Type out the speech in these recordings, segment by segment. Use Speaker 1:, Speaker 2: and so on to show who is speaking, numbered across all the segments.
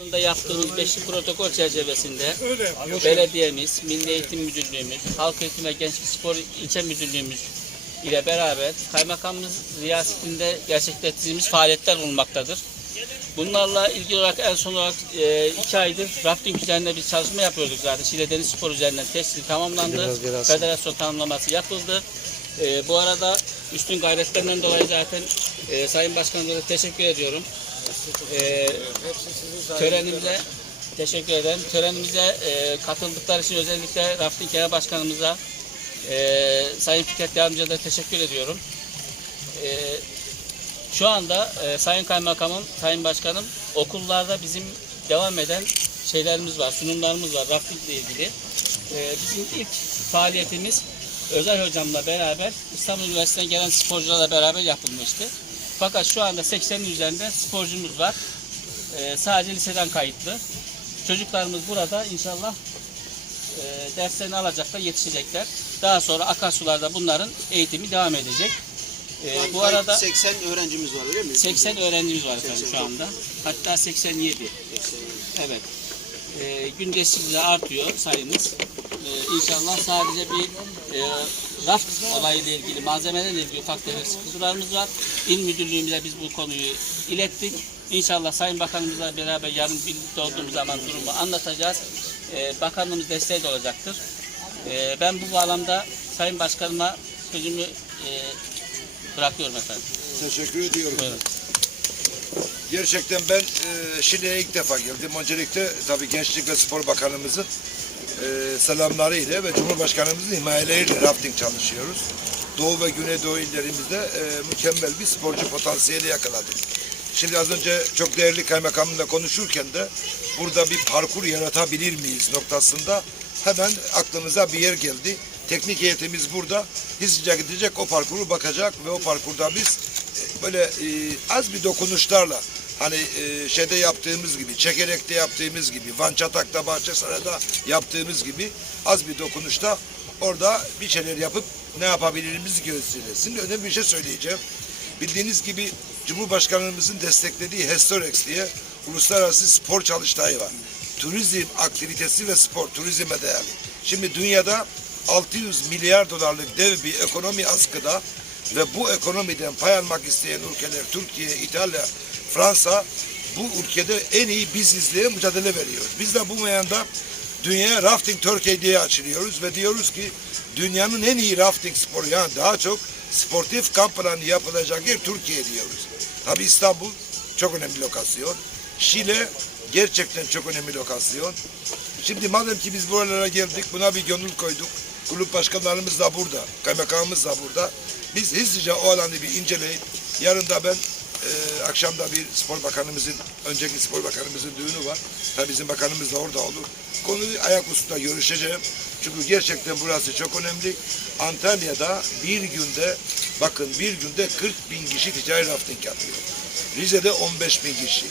Speaker 1: Aslında yaptığımız beşli protokol çerçevesinde belediyemiz, Milli Eğitim Müdürlüğümüz, Halk Eğitim ve Gençlik Spor İlçe Müdürlüğümüz ile beraber kaymakamımız riyasetinde gerçekleştirdiğimiz faaliyetler bulunmaktadır. Bunlarla ilgili olarak en son olarak e, iki aydır rafting üzerinde bir çalışma yapıyorduk zaten. Şile Deniz Spor üzerinden testi tamamlandı. Federasyon tanımlaması yapıldı. E, bu arada üstün gayretlerinden dolayı zaten e, Sayın Başkanımıza teşekkür ediyorum. E, törenimize teşekkür ederim. Törenimize e, katıldıkları için özellikle Rafting Genel Başkanımıza e, Sayın Fikret Yardımcı'ya da teşekkür ediyorum. E, şu anda e, Sayın Kaymakamım, Sayın Başkanım okullarda bizim devam eden şeylerimiz var, sunumlarımız var rafting ile ilgili. E, bizim ilk faaliyetimiz Özel Hocam'la beraber İstanbul Üniversitesi'ne gelen sporcularla beraber yapılmıştı. Fakat şu anda 80'in üzerinde sporcumuz var. E, sadece liseden kayıtlı. Çocuklarımız burada inşallah e, derslerini alacaklar, yetişecekler. Daha sonra akarsularda bunların eğitimi devam edecek. E, bu arada
Speaker 2: 80 öğrencimiz var öyle mi?
Speaker 1: 80 öğrencimiz var efendim
Speaker 2: 80
Speaker 1: şu anda. Hatta 87. Evet. E, gün geçtikçe artıyor sayımız. E, inşallah sadece bir e, raft olayıyla ilgili, malzemelerle ilgili ufak tefek sıkıntılarımız var. İl müdürlüğümüze biz bu konuyu ilettik. İnşallah Sayın Bakanımızla beraber yarın birlikte olduğumuz zaman durumu anlatacağız. E, bakanlığımız desteği de olacaktır. E, ben bu bağlamda Sayın Başkanıma sözümü e, bırakıyorum efendim.
Speaker 3: Teşekkür ediyorum.
Speaker 1: Buyurun.
Speaker 3: Gerçekten ben e, Şile'ye ilk defa geldim. Öncelikle tabii Gençlik ve Spor Bakanımızın e, selamları ile ve Cumhurbaşkanımızın himayeleriyle rafting çalışıyoruz. Doğu ve Güneydoğu illerimizde e, mükemmel bir sporcu potansiyeli yakaladık. Şimdi az önce çok değerli kaymakamımla konuşurken de burada bir parkur yaratabilir miyiz noktasında hemen aklımıza bir yer geldi. Teknik heyetimiz burada. Hızlıca gidecek o parkuru bakacak ve o parkurda biz e, böyle e, az bir dokunuşlarla hani e, şeyde yaptığımız gibi, Çekerek'te yaptığımız gibi, Van Çatak'ta, Bahçesaray'da yaptığımız gibi az bir dokunuşta orada bir şeyler yapıp ne yapabilirimizi göstereceğiz. Şimdi önemli bir şey söyleyeceğim. Bildiğiniz gibi Cumhurbaşkanımızın desteklediği Hestorex diye uluslararası spor çalıştayı var. Turizm aktivitesi ve spor, turizme dayalı. Şimdi dünyada 600 milyar dolarlık dev bir ekonomi askıda ve bu ekonomiden pay almak isteyen ülkeler Türkiye, İtalya, Fransa bu ülkede en iyi biz diye mücadele veriyor. Biz de bu meyanda Dünya Rafting Türkiye diye açılıyoruz ve diyoruz ki dünyanın en iyi rafting sporu yani daha çok sportif kamp alanı yapılacak yer Türkiye diyoruz. Tabi İstanbul çok önemli lokasyon. Şile gerçekten çok önemli lokasyon. Şimdi madem ki biz buralara geldik buna bir gönül koyduk. Kulüp başkanlarımız da burada, kaymakamımız da burada. Biz hızlıca o alanı bir inceleyip yarın da ben e, akşam da bir spor bakanımızın, önceki spor bakanımızın düğünü var. Tabii bizim bakanımız da orada olur. Konuyu ayak üstünde görüşeceğim. Çünkü gerçekten burası çok önemli. Antalya'da bir günde, bakın bir günde 40 bin kişi ticari rafting yapıyor. Rize'de 15 bin kişi.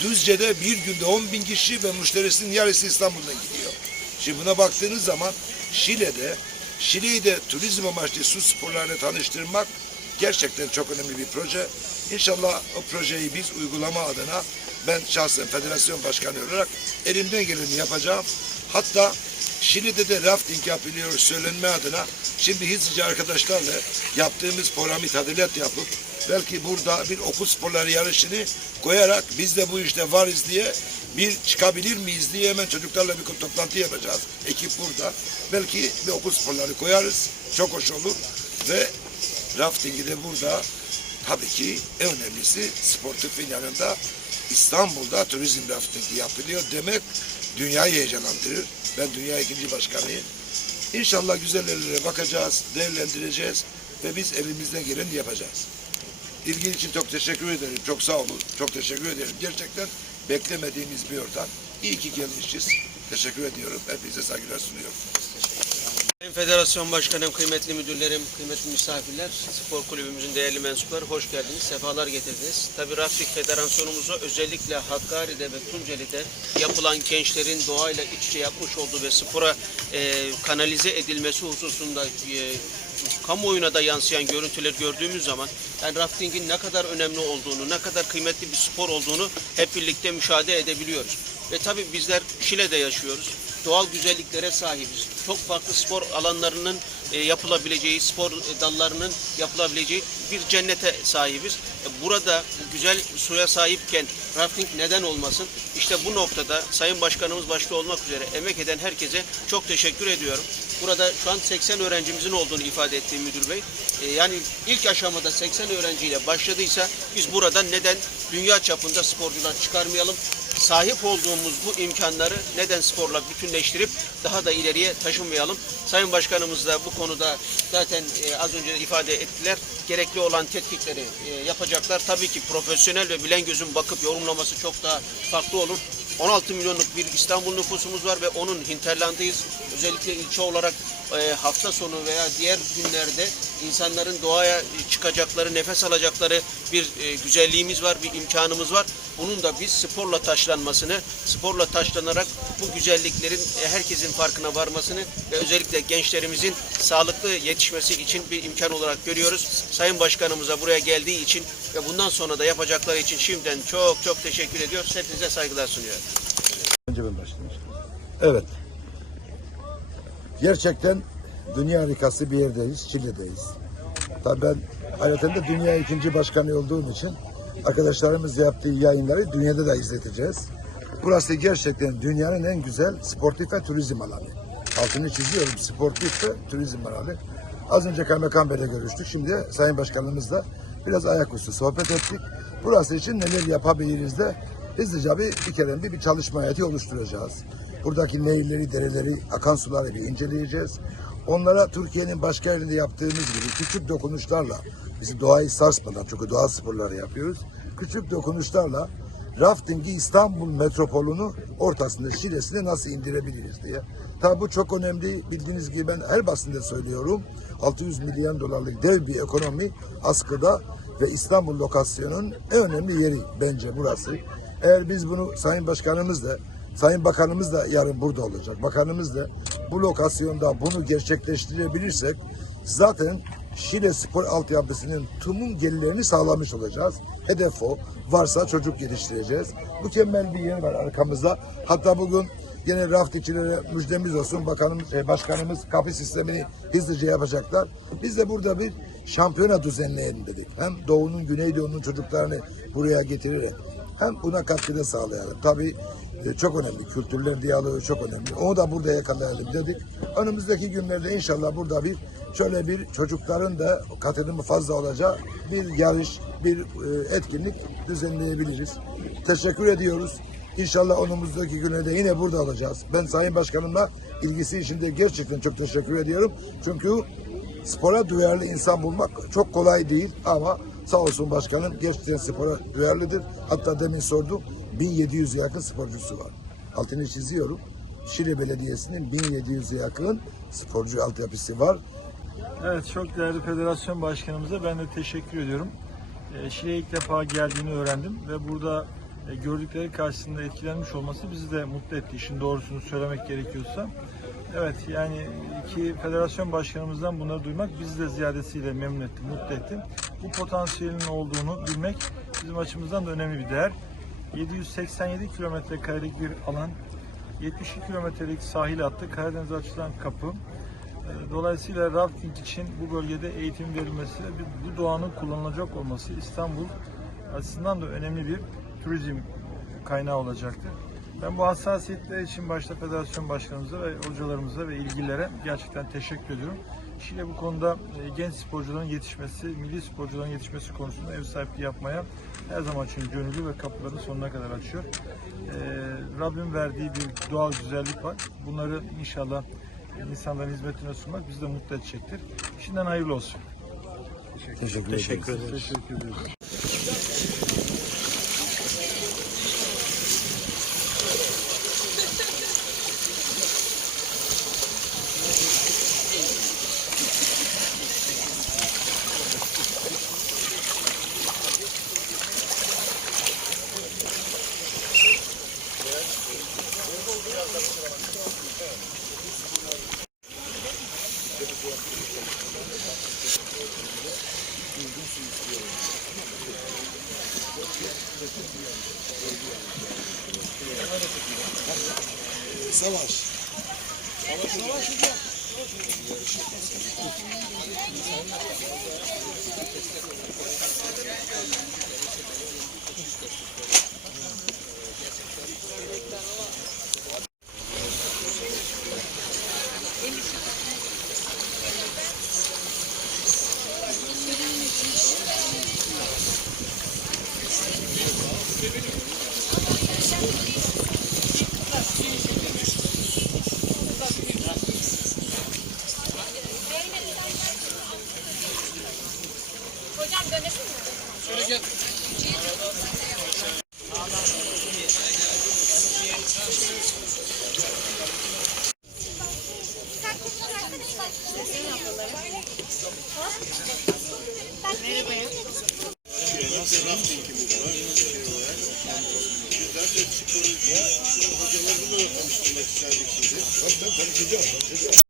Speaker 3: Düzce'de bir günde 10 bin kişi ve müşterisinin yarısı İstanbul'dan gidiyor. Şimdi buna baktığınız zaman Şile'de, Şile'yi de turizm amaçlı su sporlarına tanıştırmak gerçekten çok önemli bir proje. İnşallah o projeyi biz uygulama adına ben şahsen federasyon başkanı olarak elimden geleni yapacağım. Hatta Şili'de de rafting yapılıyor söylenme adına. Şimdi hızlıca arkadaşlarla yaptığımız programı tadilat yapıp belki burada bir okul sporları yarışını koyarak biz de bu işte varız diye bir çıkabilir miyiz diye hemen çocuklarla bir toplantı yapacağız. Ekip burada. Belki bir okul sporları koyarız. Çok hoş olur. Ve raftingi de burada tabii ki en önemlisi sportifin yanında İstanbul'da turizm raftingi yapılıyor demek dünyayı heyecanlandırır. Ben dünya ikinci başkanıyım. İnşallah güzel yerlere bakacağız, değerlendireceğiz ve biz elimizden geleni yapacağız. İlgin için çok teşekkür ederim. Çok sağ olun. Çok teşekkür ederim. Gerçekten beklemediğimiz bir ortam. İyi ki gelmişiz. Teşekkür ediyorum. Hepinize saygılar sunuyorum.
Speaker 2: Sayın Federasyon Başkanım, kıymetli müdürlerim, kıymetli misafirler, spor kulübümüzün değerli mensupları hoş geldiniz, sefalar getirdiniz. Tabii Rafting Federasyonumuza özellikle Hakkari'de ve Tunceli'de yapılan gençlerin doğayla iç içe yapmış olduğu ve spora e, kanalize edilmesi hususunda e, kamuoyuna da yansıyan görüntüler gördüğümüz zaman yani raftingin ne kadar önemli olduğunu, ne kadar kıymetli bir spor olduğunu hep birlikte müşahede edebiliyoruz. Ve tabii bizler Şile'de yaşıyoruz. Doğal güzelliklere sahibiz. Çok farklı spor alanlarının e, yapılabileceği, spor dallarının yapılabileceği bir cennete sahibiz. E, Burada bu güzel suya sahipken rafting neden olmasın? İşte bu noktada Sayın Başkanımız başta olmak üzere emek eden herkese çok teşekkür ediyorum. Burada şu an 80 öğrencimizin olduğunu ifade etti müdür bey. E, yani ilk aşamada 80 öğrenciyle başladıysa biz burada neden dünya çapında sporcular çıkarmayalım? Sahip olduğumuz bu imkanları neden sporla bütünleştirip daha da ileriye taşımayalım? Sayın Başkanımız da bu konuda zaten e, az önce de ifade ettiler. Gerekli olan tetkikleri e, yapacaklar. Tabii ki profesyonel ve bilen gözün bakıp yorumlaması çok daha farklı olur. 16 milyonluk bir İstanbul nüfusumuz var ve onun hinterlandıyız. Özellikle ilçe olarak e, hafta sonu veya diğer günlerde insanların doğaya çıkacakları, nefes alacakları bir e, güzelliğimiz var, bir imkanımız var. Bunun da biz sporla taşlanmasını, sporla taşlanarak bu güzelliklerin e, herkesin farkına varmasını ve özellikle gençlerimizin sağlıklı yetişmesi için bir imkan olarak görüyoruz. Sayın Başkanımıza buraya geldiği için ve bundan sonra da yapacakları için şimdiden çok çok teşekkür ediyoruz. Hepinize saygılar sunuyorum.
Speaker 3: Önce ben başlayayım. Evet. Gerçekten dünya harikası bir yerdeyiz. Çile'deyiz. Tabii ben hayatımda dünya ikinci başkanı olduğum için arkadaşlarımız yaptığı yayınları dünyada da izleteceğiz. Burası gerçekten dünyanın en güzel sportif ve turizm alanı. Altını çiziyorum sportif ve turizm alanı. Az önce Kaymakam Bey'le görüştük. Şimdi Sayın Başkanımızla biraz ayaküstü sohbet ettik. Burası için neler yapabiliriz de hızlıca bir, bir kere bir, bir çalışma hayatı oluşturacağız. Buradaki nehirleri, dereleri, akan suları bir inceleyeceğiz. Onlara Türkiye'nin başka yerinde yaptığımız gibi küçük dokunuşlarla, bizi doğayı sarsmadan çünkü doğa sporları yapıyoruz. Küçük dokunuşlarla raftingi İstanbul metropolünü ortasında Şile'sine nasıl indirebiliriz diye. Tabi bu çok önemli. Bildiğiniz gibi ben her basında söylüyorum. 600 milyon dolarlık dev bir ekonomi askıda ve İstanbul lokasyonun en önemli yeri bence burası. Eğer biz bunu Sayın Başkanımız da Sayın Bakanımız da yarın burada olacak. Bakanımız da bu lokasyonda bunu gerçekleştirebilirsek zaten Şile Spor altyapısının tümün gelirlerini sağlamış olacağız. Hedef o. Varsa çocuk geliştireceğiz. Mükemmel bir yer var arkamızda. Hatta bugün Yine raftikçilere müjdemiz olsun. Bakanımız, e, başkanımız kapı sistemini hızlıca yapacaklar. Biz de burada bir şampiyona düzenleyelim dedik. Hem Doğu'nun, Güneydoğu'nun çocuklarını buraya getirerek hem buna katkıda sağlayalım. Tabii çok önemli. Kültürler diyaloğu çok önemli. Onu da burada yakalayalım dedik. Önümüzdeki günlerde inşallah burada bir şöyle bir çocukların da katılımı fazla olacağı bir yarış, bir e, etkinlik düzenleyebiliriz. Teşekkür ediyoruz. İnşallah önümüzdeki güne de yine burada olacağız. Ben Sayın Başkanımla ilgisi için de gerçekten çok teşekkür ediyorum. Çünkü spora duyarlı insan bulmak çok kolay değil ama sağ olsun başkanım gerçekten spora duyarlıdır. Hatta demin sordum 1700 yakın sporcusu var. Altını çiziyorum. Şile Belediyesi'nin 1700'e yakın sporcu altyapısı var.
Speaker 4: Evet çok değerli federasyon başkanımıza ben de teşekkür ediyorum. E, Şile'ye ilk defa geldiğini öğrendim ve burada e, gördükleri karşısında etkilenmiş olması bizi de mutlu etti. İşin doğrusunu söylemek gerekiyorsa. Evet yani iki federasyon başkanımızdan bunları duymak bizi de ziyadesiyle memnun etti, mutlu etti. Bu potansiyelin olduğunu bilmek bizim açımızdan da önemli bir değer. 787 kilometre karelik bir alan, 72 kilometrelik sahil hattı, Karadeniz'e açılan kapı. E, Dolayısıyla rafting için bu bölgede eğitim verilmesi ve bu doğanın kullanılacak olması İstanbul açısından da önemli bir turizm kaynağı olacaktır. Ben bu hassasiyetler için başta federasyon başkanımıza ve hocalarımıza ve ilgililere gerçekten teşekkür ediyorum. Şile bu konuda e, genç sporcuların yetişmesi, milli sporcuların yetişmesi konusunda ev sahipliği yapmaya her zaman için gönüllü ve kapılarını sonuna kadar açıyor. Ee, Rabbim verdiği bir doğal güzellik var. Bunları inşallah e, insanların hizmetine sunmak bizi de mutlu edecektir. Şimdiden hayırlı olsun.
Speaker 3: Teşekkür,
Speaker 2: Teşekkür
Speaker 3: ederiz.
Speaker 4: Teşekkür ederim.
Speaker 3: Hocam